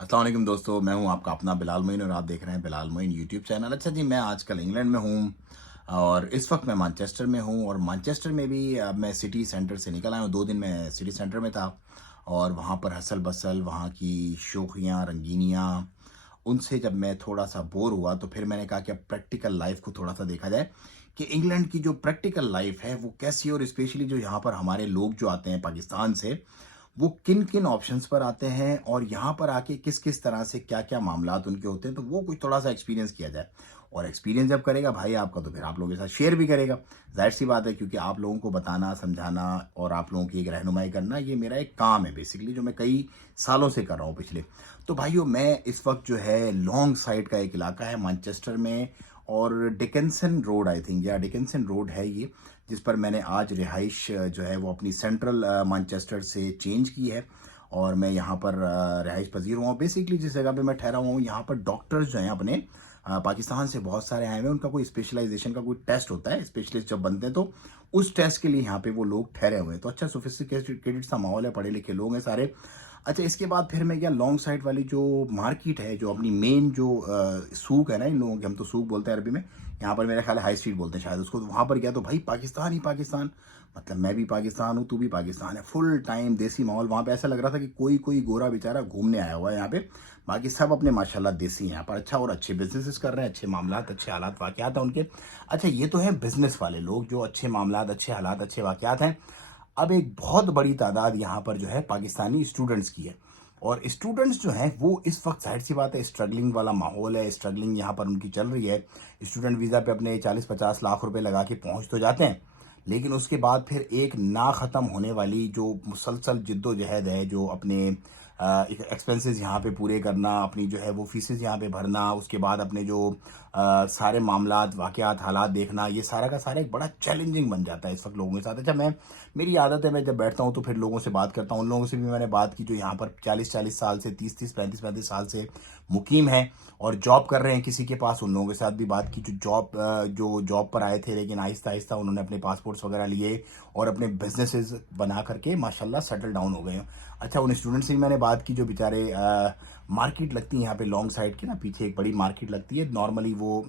अस्सलाम वालेकुम दोस्तों, मैं हूं आपका अपना बिलाल मोइन और आप देख रहे हैं बिलाल मोइन यूट्यूब चैनल। अच्छा जी, मैं आजकल इंग्लैंड में हूं और इस वक्त मैं मैनचेस्टर में हूं और मैनचेस्टर में भी अब मैं सिटी सेंटर से निकल आया हूं। 2 दिन मैं सिटी सेंटर में था और वहां पर हसल बसल, वहां की शोखियां रंगीनियां, उनसे जब मैं थोड़ा सा बोर हुआ तो फिर मैंने कहा कि अब प्रैक्टिकल लाइफ को थोड़ा सा देखा जाए कि इंग्लैंड की जो प्रैक्टिकल लाइफ है वो कैसी है, और स्पेशली जो यहाँ पर हमारे लोग जो आते हैं पाकिस्तान से, वो किन किन ऑप्शंस पर आते हैं और यहाँ पर आके किस किस तरह से क्या क्या मामलात उनके होते हैं, तो वो कुछ थोड़ा सा एक्सपीरियंस किया जाए। और एक्सपीरियंस जब करेगा भाई आपका, तो फिर आप लोगों के साथ शेयर भी करेगा। जाहिर सी बात है, क्योंकि आप लोगों को बताना, समझाना और आप लोगों की एक रहनुमाई करना, ये मेरा एक काम है बेसिकली, जो मैं कई सालों से कर रहा हूँ पिछले। तो भाइयों, मैं इस वक्त जो है लॉन्ग साइड का एक इलाका है मैनचेस्टर में, और डिकेंसन रोड, आई थिंक, या डिकेंसन रोड है ये, जिस पर मैंने आज रिहाइश जो है वो अपनी सेंट्रल मैनचेस्टर से चेंज की है। और मैं यहाँ पर रिहाइश पजीर हुआ हूँ। बेसिकली जिस जगह पे मैं ठहरा हुआ हूँ, यहाँ पर डॉक्टर्स जो हैं अपने पाकिस्तान से बहुत सारे आए हुए हैं। उनका कोई स्पेशलाइजेशन का कोई टेस्ट होता है, स्पेशलिस्ट जब बनते हैं तो उस टेस्ट के लिए यहाँ पे वो लोग ठहरे हुए हैं। तो अच्छा सोफिस्टिकेटेड सा माहौल है, पढ़े लिखे लोग हैं सारे। अच्छा, इसके बाद फिर मैं गया लॉन्ग साइड वाली जो मार्केट है, जो अपनी मेन जो सूक है ना इन लोगों की, हम तो सूक बोलते हैं अरबी में, यहाँ पर मेरा ख्याल है हाई स्ट्रीट बोलते हैं शायद उसको। तो वहाँ पर गया तो भाई पाकिस्तान ही पाकिस्तान, मतलब मैं भी पाकिस्तान हूँ, तू भी पाकिस्तान है, फुल टाइम देसी माहौल। वहाँ पे ऐसा लग रहा था कि कोई कोई गोरा बेचारा घूमने आया हुआ है यहाँ पे। बाकी सब अपने माशाल्लाह देसी हैं यहाँ पर। अच्छा, और अच्छे बिजनेसेस कर रहे हैं, अच्छे मामलात, अच्छे हालात वाकयात हैं उनके। अच्छा, ये तो हैं बिजनेस वाले लोग, जो अच्छे मामलात, अच्छे हालात, अच्छे वाकयात हैं। अब एक बहुत बड़ी तादाद यहाँ पर जो है पाकिस्तानी स्टूडेंट्स की है। और स्टूडेंट्स जो हैं वो इस वक्त, जाहिर सी बात है, स्ट्रगलिंग वाला माहौल है, स्ट्रगलिंग यहाँ पर उनकी चल रही है। स्टूडेंट वीज़ा पे अपने 40-50 लाख रुपए लगा के पहुँच तो जाते हैं, लेकिन उसके बाद फिर एक ना ख़त्म होने वाली जो मुसलसल जिद्दोजहद है, जो अपने एक्सपेंसेस यहाँ पे पूरे करना, अपनी जो है वो फीसेस यहाँ पे भरना, उसके बाद अपने जो सारे मामलात वाक़यात हालात देखना, ये सारा का सारा एक बड़ा चैलेंजिंग बन जाता है इस वक्त लोगों के साथ। अच्छा, मेरी आदत है, मैं जब बैठता हूँ तो फिर लोगों से बात करता हूँ। उन लोगों से भी मैंने बात की जो यहाँ पर 40-40 साल से, 30-30, 35-35 साल से मुकीम है और जॉब कर रहे हैं किसी के पास। उन लोगों के साथ भी बात की जो जॉब पर आए थे, लेकिन आहिस्ता आहिस्ता उन्होंने अपने पासपोर्ट्स वगैरह लिए और अपने बिजनेसेस बना करके माशाल्लाह सेटल डाउन हो गए हैं। अच्छा, उन स्टूडेंट से भी मैंने बात की जो बेचारे, मार्केट लगती है यहाँ पे लॉन्ग साइड की ना, पीछे एक बड़ी मार्केट लगती है नॉर्मली, वो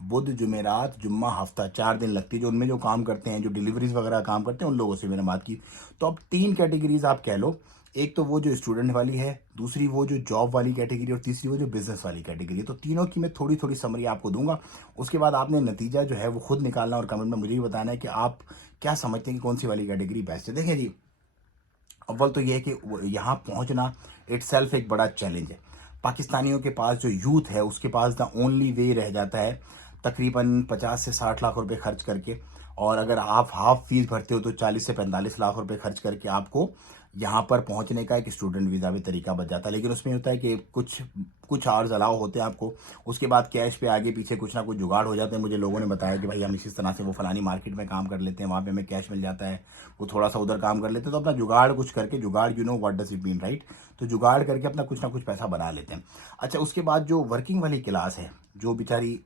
बुध जुमेरात जुम्मा हफ्ता 4 दिन लगती है, जो उनमें जो काम करते हैं, जो डिलीवरीज वगैरह काम करते हैं, उन लोगों से मैंने बात की। तो अब 3 कैटेगरीज आप कह लो, एक तो वो जो स्टूडेंट वाली है, दूसरी वो जो जॉब वाली कैटेगरी, और तीसरी वो जो बिजनेस वाली कैटेगरी है। तो तीनों की मैं थोड़ी थोड़ी समरी आपको दूंगा। उसके बाद आपने नतीजा जो है वो खुद निकालना और कमेंट में मुझे भी बताना है कि आप क्या समझते हैं कि कौन सी वाली कैटेगरी बेस्ट है। देखें जी, अव्वल तो यह है कि यहाँ पहुँचना इट्सेल्फ एक बड़ा चैलेंज है। पाकिस्तानियों के पास जो यूथ है उसके पास द ओनली वे रह जाता है तकरीबन 50 से 60 लाख रुपए खर्च करके। और अगर आप हाफ फीस भरते हो तो 40 से 45 लाख रुपए खर्च करके आपको यहाँ पर पहुँचने का एक स्टूडेंट वीज़ा भी तरीका बच जाता है। लेकिन उसमें होता है कि कुछ कुछ आवर्स अलाउ होते हैं आपको, उसके बाद कैश पे आगे पीछे कुछ ना कुछ जुगाड़ हो जाते हैं। मुझे लोगों ने बताया कि भाई हम इसी तरह से वो फलानी मार्केट में काम कर लेते हैं, वहाँ पे हमें कैश मिल जाता है, वो थोड़ा सा उधर काम कर लेते हैं, तो अपना जुगाड़ कुछ करके, जुगाड़ you know what does it mean, right? तो जुगाड़ करके अपना कुछ ना कुछ पैसा बना लेते हैं। अच्छा, उसके बाद जो वर्किंग वाली क्लास है, जो बेचारी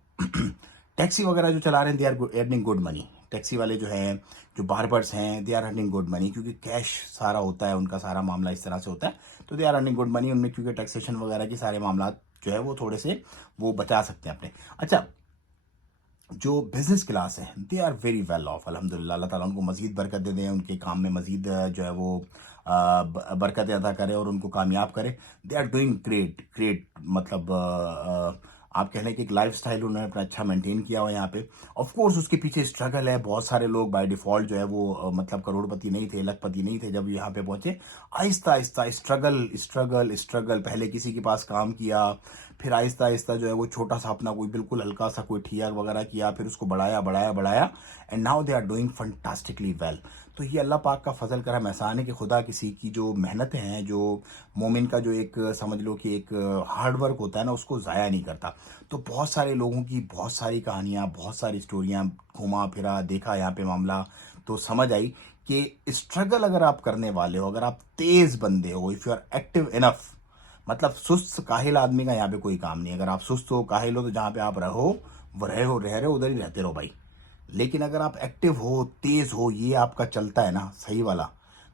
टैक्सी वगैरह जो चला रहे हैं, they are earning good money. Taxi वाले जो हैं, जो बार्बर्स हैं, they are earning good money, क्योंकि कैश सारा होता है, उनका सारा मामला इस तरह से होता है। तो they are earning good money उनमें, क्योंकि टैक्सेशन वगैरह के सारे मामला जो है वो थोड़े से वो बचा सकते हैं अपने। अच्छा, जो बिजनेस क्लास है, they are very well off, अल्हम्दुलिल्लाह। अल्लाह ताला उनको मजीद बरकत दे दें, उनके काम में मजीद जो है वो बरकत अदा करे और उनको कामयाब करे। They are doing great great, मतलब आप कह लें कि एक लाइफ स्टाइल उन्होंने अपना अच्छा मेंटेन किया हुआ है यहाँ पे। ऑफ कोर्स उसके पीछे स्ट्रगल है, बहुत सारे लोग बाय डिफॉल्ट जो है वो मतलब करोड़पति नहीं थे, लखपति नहीं थे जब यहाँ पे पहुंचे। Aahista Aahista struggle struggle struggle, पहले किसी के पास काम किया, फिर आहिस्ता आहिस्ता जो है वो छोटा सा अपना कोई बिल्कुल हल्का सा कोई ठिया वगैरह किया, फिर उसको बढ़ाया बढ़ाया बढ़ाया, and now they are doing fantastically well. तो ये अल्लाह पाक का फजल करम एहसान है कि खुदा किसी की जो मेहनतें हैं, जो मोमिन का जो एक समझ लो कि एक हार्ड वर्क होता है ना, उसको ज़ाया नहीं करता। तो बहुत सारे लोगों की बहुत सारी कहानियाँ, बहुत सारी स्टोरियाँ, घुमा फिरा देखा यहाँ पे मामला, तो समझ आई कि स्ट्रगल अगर आप करने वाले हो, अगर आप तेज़ बंदे हो, if you are active enough, मतलब सुस्त काहिल आदमी का यहाँ पे कोई काम नहीं है। अगर आप सुस्त हो, काहिल हो, तो जहाँ पे आप रहो, वो रह रहे हो उधर ही रहते रहो भाई। लेकिन अगर आप एक्टिव हो, तेज हो, ये आपका चलता है ना सही वाला,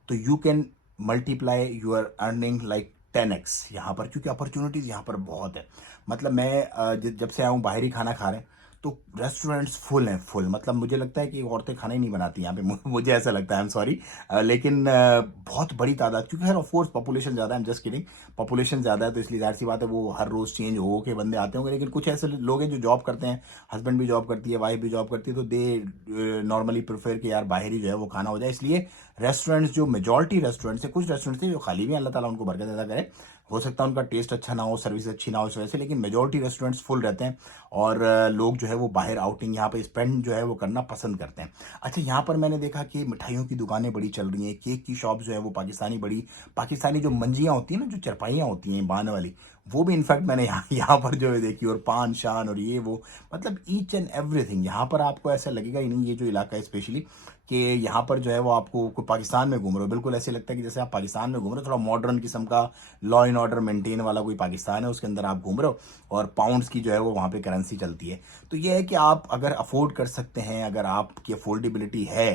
तो you can multiply your earning like 10x यहाँ पर, क्योंकि अपॉर्चुनिटीज़ यहाँ पर बहुत है। मतलब मैं जब से आया हूँ बाहरी खाना खा रहे हैं, तो रेस्टोरेंट्स फुल हैं, फुल। मतलब मुझे लगता है कि औरतें खाना ही नहीं बनाती यहाँ पे, मुझे ऐसा लगता है, आई एम सॉरी। लेकिन बहुत बड़ी तादाद, क्योंकि खैर ऑफ कोर्स पॉपुलेशन ज़्यादा है, I am just kidding. Population ज़्यादा है तो इसलिए जाहिर सी बात है वो हर रोज़ चेंज हो के बंदे आते होंगे। लेकिन कुछ ऐसे लोग हैं जो जॉब करते हैं, हस्बैंड भी जॉब करती है, वाइफ भी जॉब करती है, तो दे नॉर्मली प्रेफर कि यार बाहर ही जो है वो खाना हो जाए। इसलिए रेस्टोरेंट्स, जो मेजॉरिटी रेस्टोरेंट्स है, कुछ रेस्टोरेंट्स थे जो खाली भी हैं, अल्लाह ताला उनको बरकत अता करे, हो सकता है उनका टेस्ट अच्छा ना हो, सर्विस अच्छी ना हो इस वजह से, लेकिन मेजॉरिटी रेस्टोरेंट्स फुल रहते हैं। और लोग जो है वो बाहर आउटिंग यहाँ पे स्पेंड जो है वो करना पसंद करते हैं। अच्छा, यहाँ पर मैंने देखा कि मिठाइयों की दुकानें बड़ी चल रही हैं, केक की शॉप जो है वो पाकिस्तानी, बड़ी पाकिस्तानी जो मंजियाँ होती हैं ना, जो चरपाइयाँ होती हैं बान वाली, वो भी इनफैक्ट मैंने यहाँ पर जो है देखी। और पान शान और ये वो, मतलब ईच एंड एवरीथिंग यहाँ पर आपको ऐसा लगेगा ही नहीं, ये जो इलाका है स्पेशली, कि यहाँ पर जो है वो आपको कोई पाकिस्तान में घूम रहे हो, बिल्कुल ऐसे लगता है कि जैसे आप पाकिस्तान में घूम रहे हो। थोड़ा मॉडर्न किस्म का लॉ एंड ऑर्डर मेंटेन वाला कोई पाकिस्तान है, उसके अंदर आप घूम रहे हो, और पाउंड्स की जो है वो वहाँ पे करेंसी चलती है। तो ये है कि आप अगर अफोर्ड कर सकते हैं, अगर आपकी अफोर्डेबिलिटी है,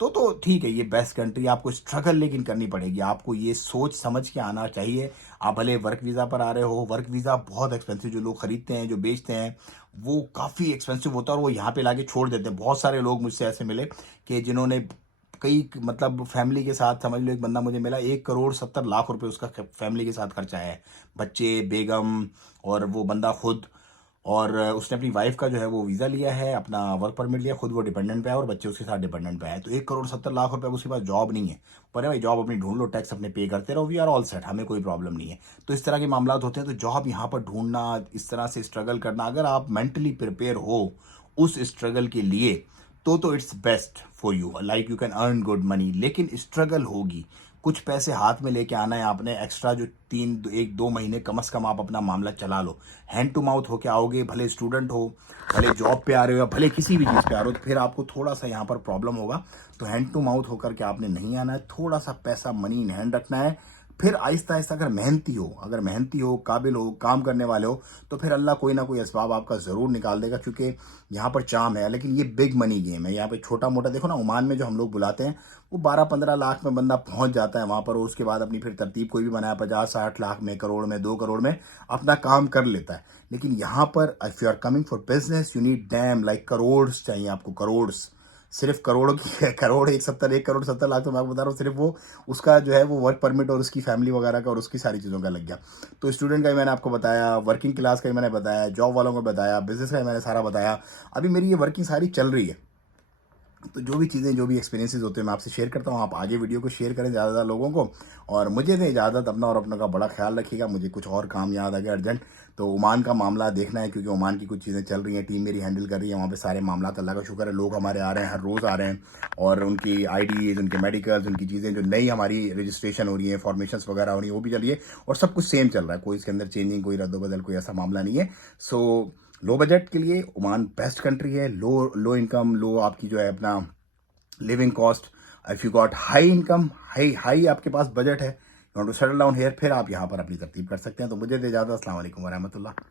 तो ठीक है, ये बेस्ट कंट्री। आपको स्ट्रगल लेकिन करनी पड़ेगी, आपको ये सोच समझ के आना चाहिए। आप भले वर्क वीज़ा पर आ रहे हो, वर्क वीज़ा बहुत एक्सपेंसिव, जो लोग खरीदते हैं, जो बेचते हैं, वो काफ़ी एक्सपेंसिव होता है, और वो यहाँ पे लाके छोड़ देते हैं। बहुत सारे लोग मुझसे ऐसे मिले कि जिन्होंने कई, मतलब फैमिली के साथ, समझ लो एक बंदा मुझे मिला, 1 करोड़ 70 लाख रुपए उसका फैमिली के साथ खर्चा है, बच्चे, बेगम, और वो बंदा खुद। और उसने अपनी वाइफ का जो है वो वीज़ा लिया है, अपना वर्क परमिट लिया, खुद वो डिपेंडेंट पे है और बच्चे उसके साथ डिपेंडेंट पे है। तो 1 करोड़ 70 लाख रुपए, उसके पास जॉब नहीं है, पर भाई जॉब अपनी ढूंढ लो, टैक्स अपने पे करते रहो, वी आर ऑल सेट, हमें कोई प्रॉब्लम नहीं है। तो इस तरह के मामला होते हैं। तो जॉब यहाँ पर ढूंढना, इस तरह से स्ट्रगल करना, अगर आप मेंटली प्रिपेयर हो उस स्ट्रगल के लिए, तो it's best for you, like you can earn good money. लेकिन स्ट्रगल होगी, कुछ पैसे हाथ में लेके आना है आपने एक्स्ट्रा, जो 1-2 महीने कम से कम आप अपना मामला चला लो। हैंड टू माउथ होके आओगे, भले स्टूडेंट हो, भले जॉब पे आ रहे हो, भले किसी भी चीज़ पे आ रहे हो, तो फिर आपको थोड़ा सा यहाँ पर प्रॉब्लम होगा। तो हैंड टू माउथ होकर के आपने नहीं आना है, थोड़ा सा पैसा मनी इन हैंड रखना है। फिर आहिस्ता आहिस्ता, अगर मेहनती हो, काबिल हो, काम करने वाले हो, तो फिर अल्लाह कोई ना कोई असबाब आपका ज़रूर निकाल देगा, क्योंकि यहाँ पर चाम है। लेकिन ये बिग मनी गेम है, यहाँ पे छोटा मोटा देखो ना, ओमान में जो हम लोग बुलाते हैं, वो 12-15 लाख में बंदा पहुँच जाता है वहाँ पर, और उसके बाद अपनी फिर तरतीब कोई भी बनाया 50-60 लाख में, करोड़ में, 2 करोड़ में अपना काम कर लेता है। लेकिन यहाँ पर if you are coming for business, you need damn like crores चाहिए आपको, करोड्स। सिर्फ करोड़ों की करोड़, 1 करोड़ 70 लाख, तो मैं आपको बता रहा हूँ, सिर्फ वो उसका जो है वो वर्क परमिट और उसकी फैमिली वगैरह का और उसकी सारी चीज़ों का लग गया। तो स्टूडेंट का भी मैंने आपको बताया, वर्किंग क्लास का भी मैंने बताया, जॉब वालों को बताया, बिजनेस का भी मैंने सारा बताया। अभी मेरी ये वर्किंग सारी चल रही है। तो जो भी चीज़ें, जो भी एक्सपीरियंसेस होते हैं, मैं आपसे शेयर करता हूँ। आप आगे वीडियो को शेयर करें ज़्यादा लोगों को, और मुझे दें इजाज़त। अपना और अपनों का बड़ा ख्याल रखिएगा। मुझे कुछ और काम याद आ गया अर्जेंट, तो ओमान का मामला देखना है, क्योंकि ओमान की कुछ चीज़ें चल रही हैं, टीम मेरी हैंडल कर रही है वहाँ पे सारे मामला। अल्लाह का शुक्र है, लोग हमारे आ रहे हैं, हर रोज़ आ रहे हैं, और उनकी आईडीज़, उनके मेडिकल्स, उनकी चीज़ें जो नई हमारी रजिस्ट्रेशन हो रही है, फॉर्मेशंस वगैरह हो रही है, वो भी चल रही है, और सब कुछ सेम चल रहा है, कोई इसके अंदर चेंजिंग, कोई रद्दोबदल, कोई ऐसा मामला नहीं है। सो लो बजट के लिए ओमान बेस्ट कंट्री है। लो इनकम, लो आपकी जो है अपना living cost, if you got high income, high आपके पास बजट है, you want to settle down here, फिर आप यहाँ पर अपनी तरतीब कर सकते हैं। तो मुझे दे इजाज़त। अस्सलाम वालेकुम वरहमतुल्लाह।